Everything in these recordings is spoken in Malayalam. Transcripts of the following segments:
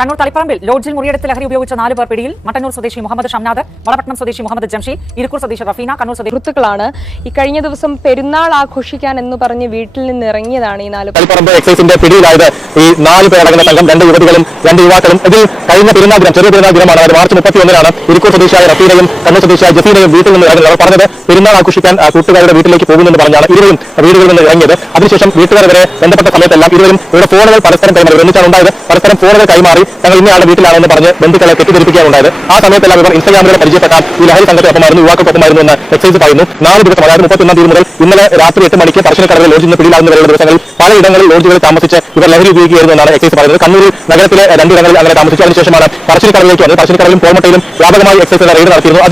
കണ്ണൂർ തളിപ്പറമ്പിൽ ലോഡ്ജിൽ മുറിയെടുത്ത് ലഹരി ഉപയോഗിച്ച 4 പേർ പിടിയിൽ. മട്ടന്നൂർ സ്വദേശി മുഹമ്മദ് ഷംനാദ്, വളപട്ടണം സ്വദേശി മുഹമ്മദ് ജംഷീദ്, ഇരിക്കൂർ സ്വദേശി റഫീന, കണ്ണൂർ സുഹൃത്തുക്കളാണ്. ഈ കഴിഞ്ഞ ദിവസം പെരുന്നാൾ ആഘോഷിക്കാൻ എന്ന് പറഞ്ഞ് വീട്ടിൽ നിന്ന് ഇറങ്ങിയതാണ് ഈ 4 പേർ. തളിപ്പറമ്പ് എക്സൈസിന്റെ പിടിയിലായത് ഈ 4 പേരടങ്ങുന്ന സംഘം, 2 യുവതികളും 2 യുവാക്കളും. ഇതിൽ കഴിഞ്ഞ പെരുന്നാൾ ദിനം, ചെറിയ പെരുന്നാൾ ദിനമാണ്, അത് മാർച്ച് 31-നാണ് ഇരിക്കൂർ സ്വദേശിയായ റഫീനയും കണ്ണൂർ സ്വദേശിയായ ജസീനയും വീട്ടിൽ നിന്ന് ഇറങ്ങുന്നത്. അവർ പറഞ്ഞത് പെരുന്നാൾ ആഘോഷിക്കാൻ കൂട്ടുകാരുടെ വീട്ടിലേക്ക് പോകുമെന്ന് പറഞ്ഞാണ് ഇരുവരും വീടുകളിൽ നിന്ന് ഇറങ്ങിയത്. അതിനുശേഷം വീട്ടുകാർ വരെ ബന്ധപ്പെട്ട സമയത്തെല്ലാം ഇരുവരും ഇവിടെ ഫോണുകൾ പരസ്പരം കൈമാറി, ഒന്നിച്ചാണ് ഉണ്ടായത്. പരസ്പരം ഫോണുകൾ കൈമാറി ഞങ്ങൾ ഇന്നയാളുടെ വീട്ടിലാണെന്ന് പറഞ്ഞ് ബന്ധുക്കളെ തെറ്റിദ്ധരിപ്പിക്കുകയാണുണ്ടായത്. ആ സമയത്തെല്ലാം ഇവർ ഇൻസ്റ്റാഗ്രാമിലൂടെ പരിചയപ്പെട്ടാൽ ഈ ലഹരി സംഘത്തിനൊപ്പമായിരുന്നു, യുവാക്കൾക്കൊപ്പമായിരുന്നു എന്ന് എക്സൈസ് പറയുന്നു. 4 ദിവസം, അതായത് 31-ാം തീയതി മുതൽ ഇന്നലെ രാത്രി 8 മണിക്ക് പറശ്ശിനിക്കടവിൽ ലോഡ്ജിൽ നിന്ന് പിടിയിലാകുന്നവരുടെ ദിവസങ്ങളിൽ പലയിടങ്ങളിൽ ലോഡ്ജുകളിൽ താമസിച്ച് ഇവർ ലഹരി ഉപയോഗിക്കുകയായിരുന്നു എന്നാണ് എക്സൈസ് പറയുന്നത്. കണ്ണൂരിൽ നഗരത്തിലെ 2 ഇടങ്ങളിൽ അങ്ങനെ താമസിച്ചു. അതിനുശേഷമാണ് പറശ്ശിനിക്കടവിലേക്ക് വന്നത്. പറശ്ശിനിക്കടവിലും പോർമട്ടയിലും വ്യാപകമായി എക്സൈസ് റെയ്ഡ് നടത്തിയിരുന്നു.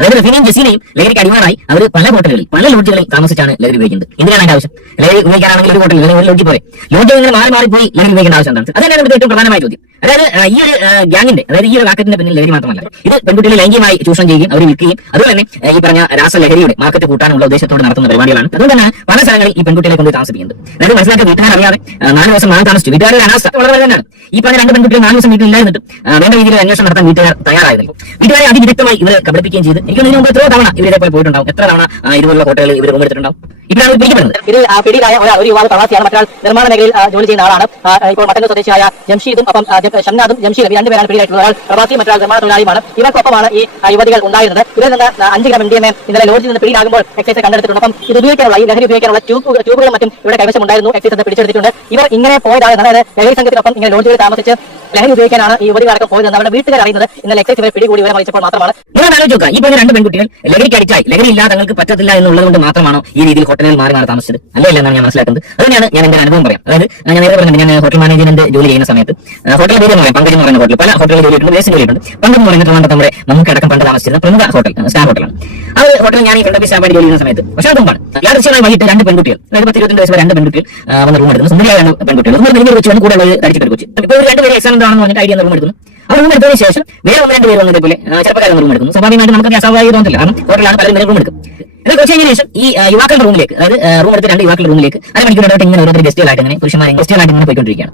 അതായത് റഫീനയും ജസീനയും ലഹരിക്ക് അടിമകളായി അവർ പല ഹോട്ടലുകളിൽ, പല ലോഡ്ജുകളിൽ താമസിച്ചാണ് ലഹരി ഉപയോഗിക്കുന്നത്. എന്തിനാണ് അതിന്റെ ആവശ്യം? ലഹരി ഉപയോഗിക്കാനാണെങ്കിൽ ഒരു ഹോട്ടലിൽ അല്ലെങ്കിൽ ഒരു ലോഡ്ജിൽ പോലെ ലോഡ്ജിൽ ഇങ്ങനെ മാറി പോയി ലഹരി ഉപയോഗിക്കേണ്ട ആവശ്യം എന്താണ്? അതന്നെ നമുക്ക് ഏറ്റവും പ്രധാനമായ ചോദ്യം. അതായത് ഈ ഒരു ഗ്യാങ്ങിന്റെ, അതായത് ഈ ഒരു റാക്കറ്റിന്റെ പിന്നിൽ ലഹരി മാത്രമല്ല, ഇത് പെൺകുട്ടികളെ ലൈംഗികമായി ചൂഷണം ചെയ്യുകയും അവർ വിൽക്കുകയും അതുപോലെ തന്നെ ഈ പറഞ്ഞ രാസലഹരിയുടെ മാർക്കറ്റ് കൂട്ടാനുള്ള ഉദ്ദേശത്തോടെ നടത്തുന്ന പരിപാടികളാണ്. അതുകൊണ്ട് തന്നെ പല സ്ഥലങ്ങളിൽ ഈ പെൺകുട്ടികളെ കൊണ്ട് താമസിപ്പിക്കുന്നത്. അതായത് മനസ്സിലാക്കിയ വീട്ടുകാർ അറിയാതെ 4 ദിവസം മാറി താമസിച്ചു. വീട്ടുകാരുടെ അനാസ്ഥ വളരെ തന്നെയാണ്. ഈ പറഞ്ഞ 2 പെൺകുട്ടികൾ 4 ദിവസം വീട്ടിലില്ലായിരുന്നിട്ടും വേണ്ട രീതിയിൽ അന്വേഷണം നടത്താൻ വീട്ടുകാർ തയ്യാറായതില്ല. വീട്ടുകാരെ അതിവിദഗ്ധമായി ഇവർ കബളിപ്പിക്കുകയും ചെയ്ത് എനിക്ക് ഇതിനു മുമ്പ് എത്രയോ തവണ ഇവരെ പോയിട്ടുണ്ടാവും. എത്ര തവണ ഇതുപോലുള്ള ഹോട്ടലുകളിൽ ഇവർ റൂം എടുത്തിട്ടുണ്ടാവും. ഇപ്പോഴാണ് പിടിക്കപ്പെടുന്നത്. ഇതിൽ പിടിയിലായ ഒരു യുവാവ് പ്രവാസിയാണ്, മറ്റൊരാൾ നിർമ്മാണ മേഖലയിൽ ജോലി ചെയ്യുന്ന ആളാണ്. ഇപ്പോൾ മട്ടന്നൂർ സ്വദേശിയായ ജംഷീദും ഒപ്പം ഷംനാദും ജംഷീദും 2 പേരാണ് പിടിയിലായിട്ടുള്ളത്. ഒരാൾ പ്രവാസി, മറ്റൊരാൾ നിർമ്മാണ തൊഴിലാളിയുമാണ്. ഇവർക്കൊപ്പമാണ് ഈ യുവതികൾ ഉണ്ടായിരുന്നത്. ഇതിൽ നിന്ന് 5 ഗ്രാം MDMA ഇന്നലെ ലോഡ്ജിൽ നിന്ന് പിടിയിലാകുമ്പോൾ എക്സൈസ് കണ്ടെടുത്തിട്ടുണ്ട്. ഒപ്പം ഇത് ഉപയോഗിക്കാനുള്ള, ഈ ലഹരി ഉപയോഗിക്കാനുള്ള ട്യൂബുകളും മറ്റും ഇവിടെ കൈവശം ഉണ്ടായിരുന്നു. എക്സൈസ് അത് പിടിച്ചെടുത്തിട്ടുണ്ട്. ഇവർ ഇങ്ങനെ പോയതാണ്, അതായത് ലഹരി സംഘത്തിനൊപ്പം ഇങ്ങനെ ലോഡ്ജുകളിൽ താമസിച്ച് ലഹരി ഉപയോഗിക്കാനാണ് ഈ യുവതികളടക്കം പോയതെന്ന് അവരുടെ വീട്ടുകാർ അറിയുന്നത് ഇന്നലെ എക്സൈസ് ഇവരെ പിടികൂടി വിവരം അറിയിച്ചപ്പോൾ മാത്രമാണ്. നിങ്ങൾ ആലോചിക്കുക, ഈ പറഞ്ഞ 2 പെൺകുട്ടികൾ ലഹരിക്ക് അടിച്ചായി, ലഹരി ഇല്ലാതെ തങ്ങൾക്ക് പറ്റത്തില്ല എന്നുള്ളത് കൊണ്ട് മാത്രമാണോ ഈ രീതിയിൽ ഹോട്ടലിൽ മാറി താമസിച്ചത്? അല്ല എന്നാണ് ഞാൻ മനസ്സിലാക്കുന്നത്. അതുതന്നെയാണ് ഞാൻ എന്റെ അനുഭവം പറയാം. അതായത് ഞാൻ നേരത്തെ പറഞ്ഞിട്ട്, ഞാൻ ഹോട്ടൽ മാനേജ്മെന്റ് ജോലി ചെയ്യുന്ന സമയത്ത് ഹോട്ടൽ പേര് എന്ന് പറയാം, പങ്കജ് എന്ന് പറയുന്ന ഹോട്ടൽ, പല ഹോട്ടലിൽ ജോലിയിട്ടുണ്ട്, വേസ്റ്റ് ജോലിയിട്ടുണ്ട്. പങ്കജ് എന്ന് പറയുന്നത് നമ്മുടെ നമുക്ക് അടക്കം പണ്ട് താമസിച്ചിരുന്ന പ്രമുഖ ഹോട്ടൽ, സ്റ്റാർ ഹോട്ടലാണ്. ആ ഒരു ഹോട്ടലിൽ ഞാൻ ഈ ഫ്രണ്ട് ഓഫീസ് സ്റ്റാഫായിട്ട് ജോലി ചെയ്യുന്ന സമയത്ത് പക്ഷേ അതുമ്പാണ് യാദൃശ്യമായി വൈകിട്ട് 2 പെൺകുട്ടികൾ, അതായത് 10-22 വയസ്സ് 2 പെൺകുട്ടികൾ വന്ന് റൂം എടുക്കുന്നു. സുന്ദരിയായ 2 പെൺകുട്ടികൾ വെച്ച് കൂടെ തടിച്ചിട്ട് കൊച്ചു. ഇപ്പോൾ 2 പേര് എക്സാം എന്താണെന്ന് പറഞ്ഞിട്ട് ഐഡിയ റൂം എടുക്കുന്നു. ആ റൂം എടുത്തതിന് ശേഷം വേറെ 1-2 പേര് വന്നത് പോലെ ചെറുപ്പക്കാരൻ റൂം എടുക്കുന്നു. സ്വാഭാവികമായിട്ട് നമുക്ക് അസ്വാഭാവിക തോന്നില്ല, കാരണം ഹോട്ടലാണ് പലരും റൂം എടുക്കും. ഇത് കുറച്ച് കഴിഞ്ഞ ശേഷം ഈ യുവാക്കളുടെ റൂമിലേക്ക്, അതായത് റൂം എടുത്ത് 2 യുവാക്കളുടെ റൂമിലേക്ക് അരമണിക്കൂറായിട്ട് ഇങ്ങനെ ഓരോരുത്തർ ഗസ്റ്റുകളായിട്ട് ഇങ്ങനെ പുരുഷന്മാരെ ഗസ്റ്റുകളായിട്ട് ഇങ്ങനെ പോയിക്കൊണ്ടിരിക്കുകയാണ്.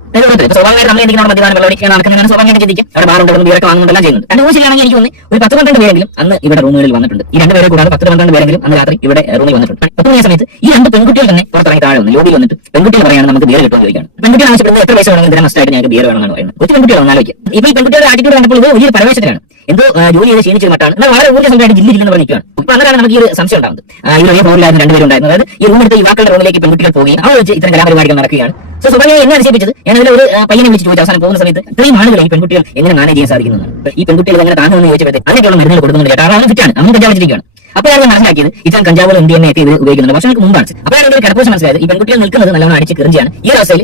സ്വാഭാവികമായിട്ട് നമ്മൾ എന്തെങ്കിലും മദ്യപാനം വെള്ളമടിക്കാൻ നടക്കുന്നതാണ് സ്വാഭാവികമായിട്ട് ചിന്തിക്കും. അവിടെ ബാറുണ്ടെങ്കിലും ബിയറൊക്കെ വാങ്ങുന്നതെല്ലാം ചെയ്യുന്നുണ്ട്. 2 ദിവസമാണെങ്കിൽ എനിക്ക് തോന്നി ഒരു 10-12 പേരെങ്കിലും അന്ന് ഇവിടെ റൂമുകളിൽ വന്നിട്ടുണ്ട്. ഈ 2 പേരെ കൂടാതെ 10-12 പേരെങ്കിലും അന്ന് രാത്രി ഇവിടെ റൂമിൽ വന്നിട്ടുണ്ട്. 10 മണി സമയത്ത് ഈ 2 പെൺകുട്ടികൾ തന്നെ പുറത്തിറങ്ങി താഴെ വന്നു ലോബിയിൽ വന്നിട്ട് പെൺകുട്ടികൾ പറയാണ് നമുക്ക് ബിയർ കിട്ടുമെന്ന് ചോദിക്കുകയാണ്. പെൺകുട്ടികൾ ആവശ്യപ്പെടുന്നത് എത്ര പൈസ വേണമെങ്കിൽ ഇതിനെ മസ്റ്റായിട്ട് ഞങ്ങൾക്ക് ബിയർ വേണമെന്നാണ് പറയുന്നത്. കൊച്ചു പെൺകുട്ടികളാണ് ആലോചിക്കുക. ഇപ്പോൾ ഈ പെൺകുട്ടികളുടെ ആറ്റിറ്റ്യൂഡ് കണ്ടപ്പോൾ ഇത് വലിയൊരു പരവേശത്തിലാണ്. എന്തോ ജോലി ചെയ്ത് ക്ഷീണിച്ച് മട്ടാണ്, എന്നാൽ വളരെ ഊർജ്ജസ്വലമായിട്ട് ജില്ലെന്ന് പറഞ്ഞിരിക്കുകയാണ്. ഇപ്പൊ അന്നേരമാണ് നമുക്ക് ഈ ഒരു സംശയം ഉണ്ടാകുന്നത്. ഈ ഒരേ ഫ്ലോറിലായിരുന്നു 2 പേരുണ്ടായിരുന്നു. അതായത് ഈ റൂം എടുത്ത് യുവാക്കളുടെ റൂമിലേക്ക് പെൺകുട്ടികൾ പോവുകയും അവിടെ വെച്ച് ഇത്തരം കലാപരിപാടികൾ നടക്കുകയാണ്. സോ സ്വാഭാവികമായി എന്നെ അതിശയിപ്പിച്ചത്, ഞാൻ അതിൽ ഒരു പയ്യനെ വിളിച്ച് ചോദിച്ചു അവസാനം പോകുന്ന സമയത്ത്, ഇത്രയും ആളുകളെ ഈ പെൺകുട്ടികൾ എങ്ങനെ മാനേജ് ചെയ്യാൻ സാധിക്കുന്നതാണ്, ഈ പെൺകുട്ടികൾ എങ്ങനെ താങ്ങുമെന്ന് ചോദിച്ചപ്പോഴത്തെ അതിനുള്ള മരുന്നുകൾ കൊടുക്കുന്നുണ്ട്. കാരണം അവൻ ഫിറ്റാണ്, അവൻ കഞ്ചാവ് വെച്ചിരിക്കുകയാണ്. അപ്പോഴാണ് ഞാൻ മനസ്സിലാക്കിയത് ഇത്തരം കഞ്ചാവുകൾ MDMA ഒക്കെ ഇവർ ഉപയോഗിക്കുന്നുണ്ട്. വർഷങ്ങൾക്ക് മുമ്പാണ്. അപ്പോഴാണ് ഒരു കിടപ്പോസ് മനസ്സിലായത്, ഈ പെൺകുട്ടികൾ നിൽക്കുന്നത് നല്ലവണ്ണം അടിച്ച് കിറിഞ്ചാണ്. ഈ അവസ്ഥയിൽ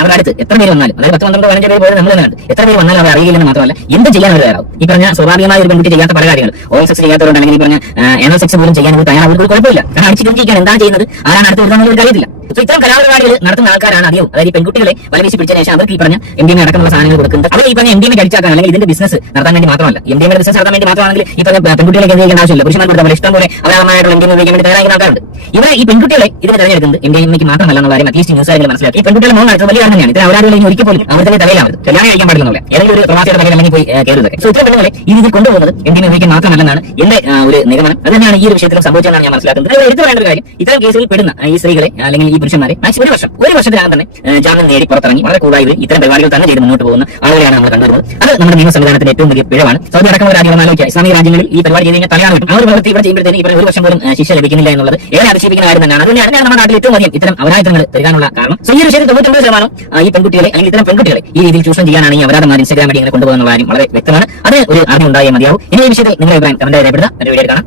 അവരുടെ അടുത്ത് എത്ര പേര് വന്നാലും, അതായത് 10-12-15 പേര് പോയത് നമ്മൾ തന്നെയാണ്, എത്ര പേര് വന്നാലും അവർ അറിയില്ലെന്ന് മാത്രമല്ല എന്ത് ചെയ്യാൻ അവർ തയ്യാറാവും. ഈ പറഞ്ഞ സ്വാഭാവികമായ ഒരു പെൺകുട്ടി ചെയ്യാത്ത പല കാര്യങ്ങൾ, ഓൾ സെക്സ് ചെയ്യാത്തവരുണ്ട്, അല്ലെങ്കിൽ ഈ പറഞ്ഞ എനൽ സെക്സ് പോലും ചെയ്യാൻ അവർ തയ്യാറാവും. അവർക്ക് കുഴപ്പമില്ല, കാരണം അടിച്ച് കിറിഞ്ചിരിക്കാൻ എന്താണ് ചെയ്യുന്നത്, ആരാണ് അടുത്ത് വരുന്നത് ഒരു അറിയത്തില്ല. സോ ഇത്തരം കലാപരിപാടികൾ നടത്തുന്ന ആൾക്കാരാണ് അധികം. അതായത് ഈ പെൺകുട്ടികളെ വലവീശി പിടിച്ചതിന് ശേഷം അവർക്ക് ഈ പറഞ്ഞ MDMA അടക്കമുള്ള സാധനങ്ങൾ കൊടുക്കുന്നത്. അവർ ഈ പറഞ്ഞ MDMA അടിച്ചാക്കാൻ, അല്ലെങ്കിൽ ഇതിന്റെ ബിസിനസ് നടത്താൻ വേണ്ടി മാത്രമല്ല, MDMA ബിസിനസ് നടത്താൻ വേണ്ടി മാത്രമാണെങ്കിൽ ഈ പറഞ്ഞ പെൺകുട്ടികളെ കേന്ദ്രീകരിക്കേണ്ട ആവശ്യമില്ല. പുരുഷന്മാരുടെ ഇഷ്ടം പോലെ അവരാമായിട്ടുള്ള MDMA ഉപയോഗിക്കാൻ വേണ്ടി തയ്യാറാക്കുന്ന ആൾക്കാരുണ്ട്. ഇവരെ ഈ പെൺകുട്ടികളെ ഇതിനെ തെരഞ്ഞെടുക്കുന്നത് MDMAക്ക് മാത്രമല്ല എന്ന കാര്യം അറ്റ്ലീസ്റ്റ് ന്യൂസുകാരെ മനസ്സിലാക്കി. ഈ പെൺകുട്ടികളെ മോൻ നടത്തുന്നത് വലിയ കാര്യം തന്നെയാണ്. ഇത്തരം അവരാരും ഒരിക്കൽ പോലും അവരുടെ തലയിലാവരുത്, കല്യാണം കഴിക്കാൻ പാടില്ല, ഏതെങ്കിലും ഒരു പ്രവാസിയുടെ തലയിൽ അല്ലെങ്കിൽ പോയി കയറുന്നത്. സോ ഇത്തരം പെണ്ണുങ്ങളെ ഈ രീതിയിൽ കൊണ്ടുപോകുന്നത് MDMA ഉപയോഗിക്കാൻ മാത്രമല്ലെന്നാണ് എന്റെ ഒരു നിഗമനം. അത് തന്നെയാണ് ഈ ഒരു വിഷയത്തിലും സംഭവിച്ചതെന്നാണ് ഞാൻ മനസ്സിലാക്കുന്നത്. എടുത്തു പറയേണ്ട ഒരു കാര്യം, ഇത്തരം കേസുകളിൽ പെടുന്ന ഈ സ്ത്രീകളെ അല്ലെങ്കിൽ ഈ പുരുഷന്മാരെ മാക്സിമം ഒരു വർഷത്തിനകം തന്നെ ജാമ്യം നേടി പുറത്തിറങ്ങി വളരെ കൂടായി ഇത്തരം പരിപാടികൾ തന്നെ ചെയ്ത് മുന്നോട്ട് പോകുന്ന ആളുകളെയാണ് നമ്മൾ കണ്ടുവരുന്നത്. അത് നമ്മുടെ നിയമ സംവിധാനത്തിന്റെ ഏറ്റവും വലിയ പിഴവാണ്. സൗദി അടക്കമുള്ള രാജ്യങ്ങൾ ആലോചിക്കുക, ഇസ്ലാമിക രാജ്യങ്ങളിൽ ഈ പരിപാടി ചെയ്ത് കഴിഞ്ഞാൽ തലയാണ് കിട്ടും. ആ ഒരു പ്രവൃത്തി ഇവിടെ ചെയ്യുമ്പോഴത്തേക്ക് ഇവർ 1 വർഷം പോലും ശിക്ഷ ലഭിക്കുന്നില്ല എന്നുള്ളത് ഏറെ അതിശയിപ്പിക്കുന്ന കാര്യം തന്നെയാണ്. അതുതന്നെയാണ് നമ്മുടെ നാട്ടിൽ ഏറ്റവും അധികം ഇത്തരം അപരാധങ്ങൾ തരാനുള്ള കാരണം. സോ ഈ വിഷയത്തിൽ 99% ഈ പെൺകുട്ടികളെ അല്ലെങ്കിൽ ഇത്തരം പെൺകുട്ടികളെ ഈ രീതിയിൽ ചൂഷണം ചെയ്യാനാണ് ഈ അപരാധമാർ ഇൻസ്റ്റാഗ്രാം വഴി ഇങ്ങനെ കൊണ്ടുപോകുന്ന കാര്യം വളരെ വ്യക്തമാണ്. അത് ഒരു അറിവ് ഉണ്ടായേ മതിയാവും. ഇനി ഈ വിഷയത്തിൽ നിങ്ങളുടെ അഭിപ്രായം കമന്റ് രേഖപ്പെടുത്തുക. മറ്റൊരു വീഡിയോ കാണാം.